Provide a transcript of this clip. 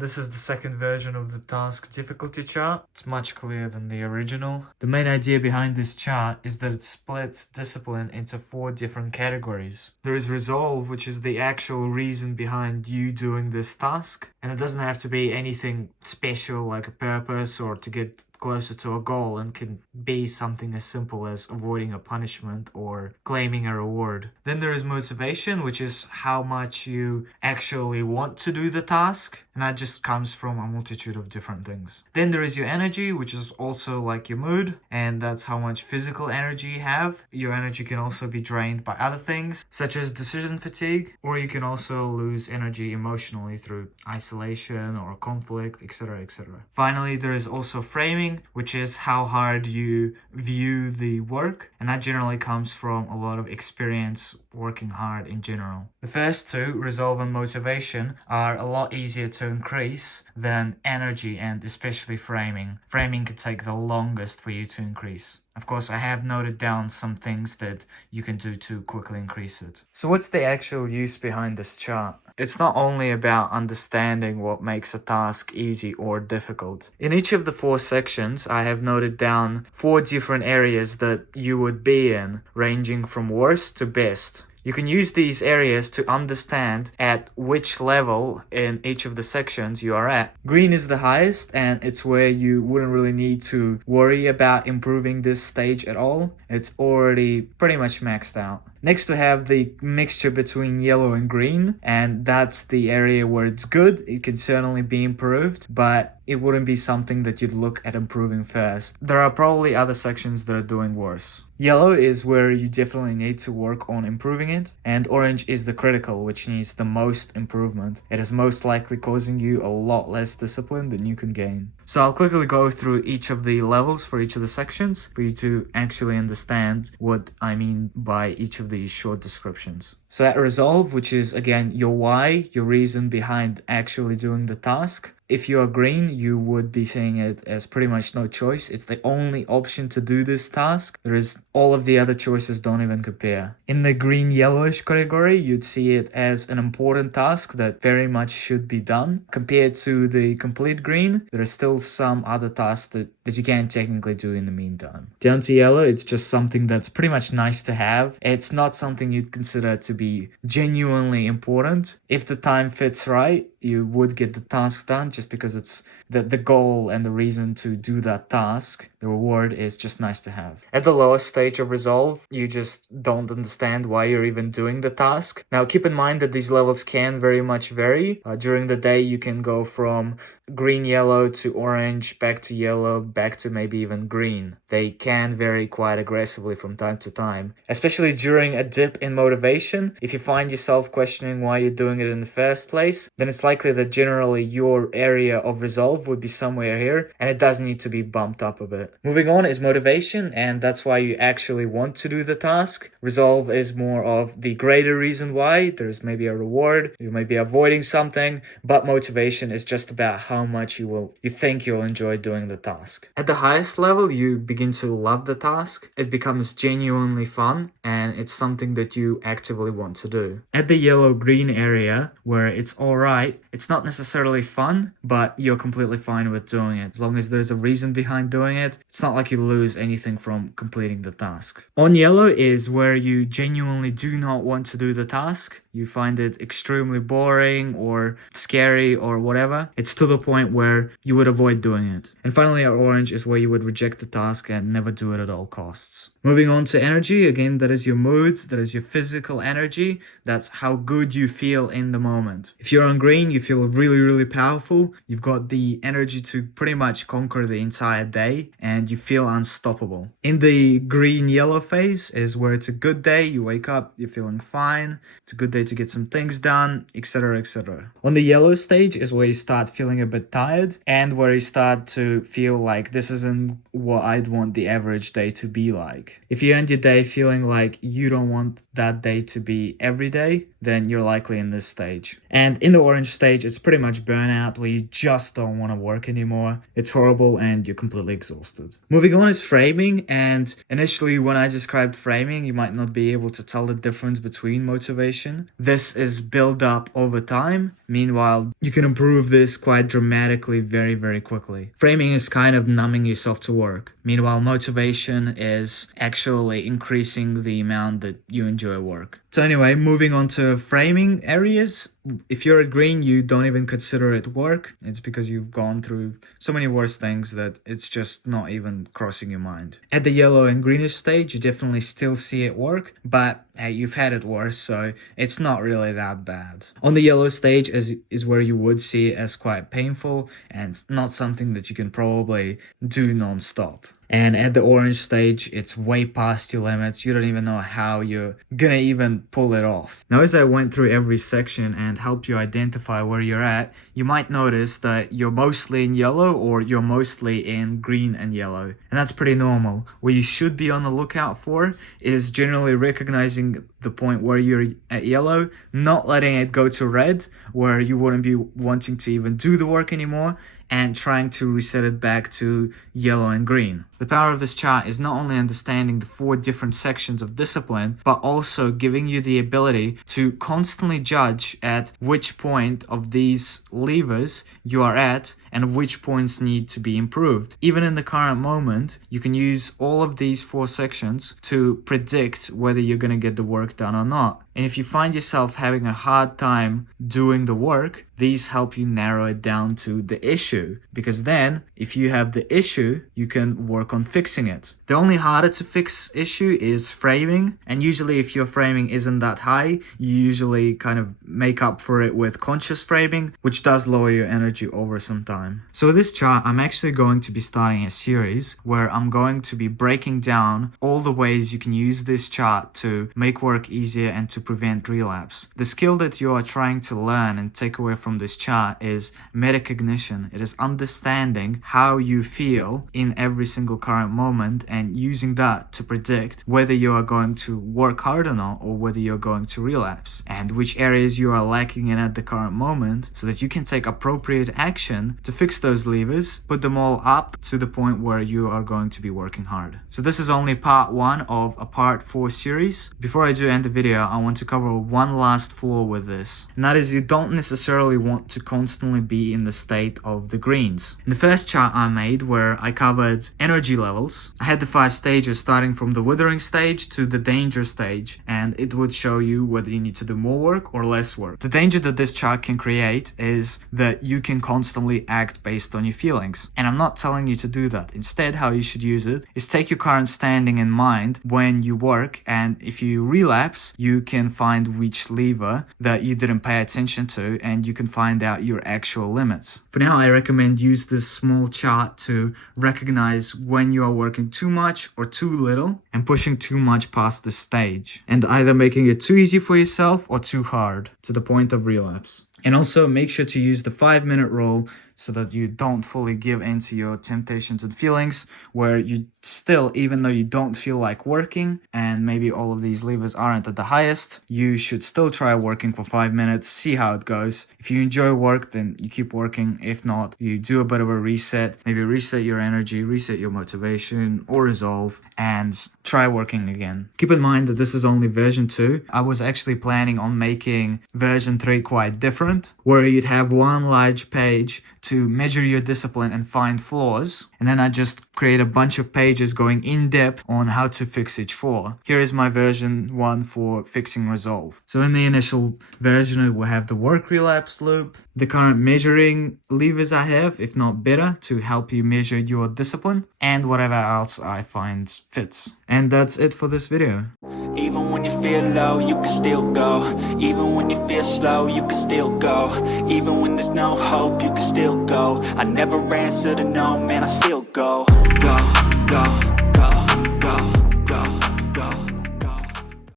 This is the second version of the task difficulty chart. It's much clearer than the original. The main idea behind this chart is that it splits discipline into 4 different categories. There is resolve, which is the actual reason behind you doing this task. And it doesn't have to be anything special like a purpose or to get closer to a goal, and can be something as simple as avoiding a punishment or claiming a reward. Then there is motivation, which is how much you actually want to do the task, and that just comes from a multitude of different things. Then there is your energy, which is also like your mood, and that's how much physical energy you have. Your energy can also be drained by other things, such as decision fatigue, or you can also lose energy emotionally through isolation or conflict, etc., etc. Finally, there is also framing, which is how hard you view the work, and that generally comes from a lot of experience working hard in general. The first two, resolve and motivation, are a lot easier to increase than energy and especially framing. Framing could take the longest for you to increase. Of course, I have noted down some things that you can do to quickly increase it. So what's the actual use behind this chart? It's not only about understanding what makes a task easy or difficult. In each of the 4 sections, I have noted down 4 different areas that you would be in, ranging from worst to best. You can use these areas to understand at which level in each of the sections you are at. Green is the highest, and it's where you wouldn't really need to worry about improving this stage at all. It's already pretty much maxed out. Next we have the mixture between yellow and green, and that's the area where it's good. It can certainly be improved, but it wouldn't be something that you'd look at improving first. There are probably other sections that are doing worse. Yellow is where you definitely need to work on improving it, and orange is the critical, which needs the most improvement. It is most likely causing you a lot less discipline than you can gain. So I'll quickly go through each of the levels for each of the sections for you to actually understand what I mean by each of these short descriptions. So at resolve, which is again your why, your reason behind actually doing the task. If you are green, you would be seeing it as pretty much no choice. It's the only option to do this task. There is all of the other choices don't even compare. In the green yellowish category, you'd see it as an important task that very much should be done. Compared to the complete green, there are still some other tasks that you can technically do in the meantime. Down to yellow, it's just something that's pretty much nice to have. It's not something you'd consider to be genuinely important. If the time fits right, you would get the task done just because it's the goal and the reason to do that task. The reward is just nice to have. At the lowest stage of resolve, you just don't understand why you're even doing the task. Now keep in mind that these levels can very much vary. During the day you can go from green yellow to orange, back to yellow, back to maybe even green. They can vary quite aggressively from time to time, especially during a dip in motivation. If you find yourself questioning why you're doing it in the first place, then it's likely that generally your area of resolve would be somewhere here, and it does need to be bumped up a bit. Moving on is motivation, and that's why you actually want to do the task. Resolve is more of the greater reason why. There's maybe a reward, you may be avoiding something, but motivation is just about how much you think you'll enjoy doing the task. At the highest level, you begin to love the task. It becomes genuinely fun, and it's something that you actively want to do. At the yellow-green area, where it's alright, it's not necessarily fun, but you're completely fine with doing it. As long as there's a reason behind doing it, it's not like you lose anything from completing the task. On yellow is where you genuinely do not want to do the task. You find it extremely boring or scary or whatever. It's to the point where you would avoid doing it. And finally, at orange is where you would reject the task and never do it at all costs. Moving on to energy, again, that is your mood, that is your physical energy. That's how good you feel in the moment. If you're on green, you feel really, really powerful. You've got the energy to pretty much conquer the entire day, and you feel unstoppable. In the green-yellow phase is where it's a good day. You wake up, you're feeling fine. It's a good day to get some things done, etc., etc. On the yellow stage is where you start feeling a bit tired, and where you start to feel like this isn't what I'd want the average day to be like. work. If you end your day feeling like you don't want that day to be every day, then you're likely in this stage. And in the orange stage, it's pretty much burnout, where you just don't want to work anymore. It's horrible and you're completely exhausted. Moving on is framing, and initially when I described framing, you might not be able to tell the difference between motivation. This is built up over time. Meanwhile, you can improve this quite dramatically very, very quickly. Framing is kind of numbing yourself to work. Meanwhile, motivation is actually increasing the amount that you enjoy work. So anyway, moving on to framing areas. If you're at green, you don't even consider it work. It's because you've gone through so many worse things that it's just not even crossing your mind. At the yellow and greenish stage, you definitely still see it work, but hey, you've had it worse, so it's not really that bad. On the yellow stage is where you would see it as quite painful and not something that you can probably do non-stop. And at the orange stage, it's way past your limits. You don't even know how you're gonna even pull it off. Now, as I went through every section and helped you identify where you're at, you might notice that you're mostly in yellow or you're mostly in green and yellow. And that's pretty normal. What you should be on the lookout for is generally recognizing the point where you're at yellow, not letting it go to red, where you wouldn't be wanting to even do the work anymore, and trying to reset it back to yellow and green. The power of this chart is not only understanding the 4 different sections of discipline, but also giving you the ability to constantly judge at which point of these levers you are at and which points need to be improved. Even in the current moment, you can use all of these 4 sections to predict whether you're going to get the work done or not. And if you find yourself having a hard time doing the work, these help you narrow it down to the issue, because then if you have the issue, you can work on fixing it. The only harder to fix issue is framing, and usually if your framing isn't that high, you usually kind of make up for it with conscious framing, which does lower your energy over some time. So with this chart, I'm actually going to be starting a series where I'm going to be breaking down all the ways you can use this chart to make work easier and to prevent relapse. The skill that you are trying to learn and take away from this chart is metacognition. It is understanding how you feel in every single current moment and using that to predict whether you are going to work hard or not, or whether you're going to relapse, and which areas you are lacking in at the current moment, so that you can take appropriate action to fix those levers, put them all up to the point where you are going to be working hard. So this is only part 1 of a part 4 series. Before I do end the video, I want to cover one last flaw with this, and that is you don't necessarily want to constantly be in the state of the greens. In the first chart I made, where I covered energy levels, I had the 5 stages starting from the withering stage to the danger stage, and it would show you whether you need to do more work or less work. The danger that this chart can create is that you can constantly act based on your feelings, and I'm not telling you to do that. Instead, how you should use it is take your current standing in mind when you work, and if you relapse, you can find which lever that you didn't pay attention to, and you can find out your actual limits. For now, I recommend use this small chart to recognize when you are working too much or too little and pushing too much past the stage, and either making it too easy for yourself or too hard to the point of relapse. And also make sure to use the 5-minute rule so that you don't fully give in to your temptations and feelings, where you still, even though you don't feel like working and maybe all of these levers aren't at the highest, you should still try working for 5 minutes, see how it goes. If you enjoy work, then you keep working. If not, you do a bit of a reset, maybe reset your energy, reset your motivation or resolve, and try working again. Keep in mind that this is only version 2. I was actually planning on making version 3 quite different, where you'd have one large page to measure your discipline and find flaws, and then I just create a bunch of pages going in depth on how to fix each flaw. Here is my version 1 for fixing resolve. So in the initial version, it will have the work relapse loop, the current measuring levers I have, if not better, to help you measure your discipline, and whatever else I find fits. And that's it for this video. Even when you feel low, you can still go. Even when you feel slow, you can still go. Even when there's no hope, you can still go. I never answer to no, man, I still go.